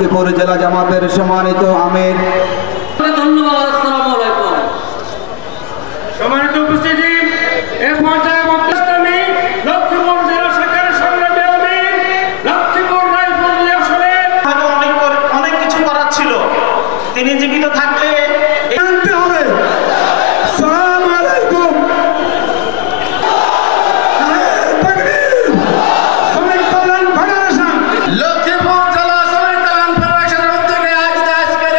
লক্ষ্মীপুর জেলা জামাতের সম্মানিত আমির। ধন্যবাদ। আসসালামু আলাইকুম। সম্মানিত উপস্থিতি, এই পর্যায়ে বক্তব্যে লক্ষ্মীপুর জেলা শাখার সংগ্রামী আমির লক্ষ্মীপুর রায়পুর আসলে অনেক কিছু করার ছিল। তিনি জীবিত থাকলে জানতে হবে। সালাম আলাইকুম। শ্রমিক কল্যাণ ফেডারেশন, লক্ষ্মীপুর জেলা শ্রমিক কল্যাণ ফেডারেশনের উদ্যোগে আয়োজিত আজকের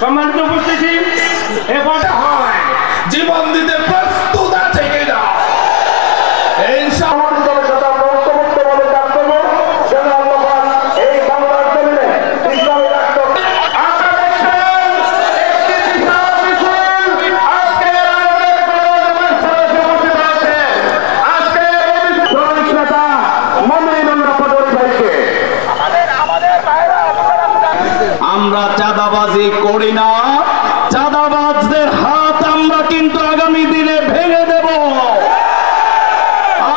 সম্মানিত উপস্থিতি, এই পর্যায়ে হয় জীবন দিতে প্রস্তুত আছে কিনা? এই আমরা চাঁদাবাজি করি না, চাঁদাবাজদের হাত আমরা কিন্তু আগামী দিনে ভেঙে দেব।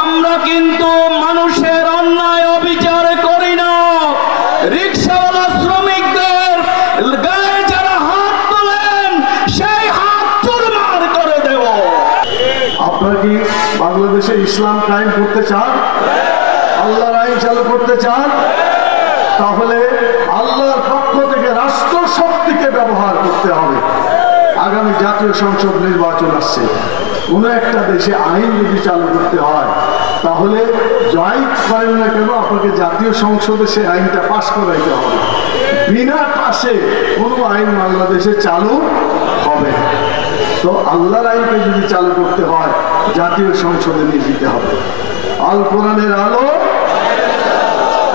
আমরা কিন্তু মানুষের অন্যায় অবিচার করি না। রিকশাওয়ালা শ্রমিকদের গায়ে যারা হাত তোলেন সেই হাত চুরমার করে দেব। আপনারা কি বাংলাদেশে ইসলাম কায়েম করতে চান? আল্লাহর আইন চালু করতে চান? তাহলে আল্লাহর পক্ষ থেকে রাষ্ট্র শক্তিকে ব্যবহার করতে হবে। আগামী জাতীয় সংসদ নির্বাচন আসছে। কোনো একটা দেশে আইন যদি চালু করতে হয় তাহলে যাই করেন না কেন আপনাকে জাতীয় সংসদে সে আইনটা পাশ করাইতে হবে। বিনা পাশে কোনো আইন বাংলাদেশে চালু হবে না। তো আল্লাহর আইনকে যদি চালু করতে হয় জাতীয় সংসদে নিয়ে যেতে হবে। আল কোরআনের আলো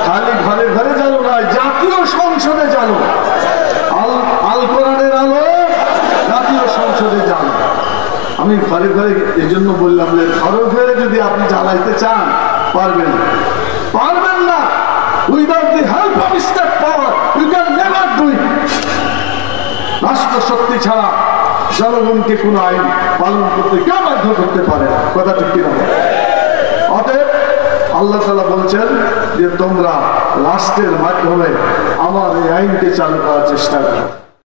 খালি ঘরে ঘরে জানো না, জাতীয় সংসদে জানো। আল কোরআনের আলো জাতীয় সংসদে জানো। আমি ঘরে ঘরে এই জন্য বললাম যে ঘরে ঘরে যদি আপনি জ্বালাইতে চান পারবেন না। Without the help of state power you can never do it. রাষ্ট্র শক্তি ছাড়া জনগণকে কোনো আইন পালন করতে কেউ বাধ্য করতে পারে না। কথা ঠিক কিনা? অতএব আল্লাহ তাআলা বলছেন যে তোমরা রাষ্ট্রের মাধ্যমে আমার এই আইনকে চালু করার চেষ্টা করো।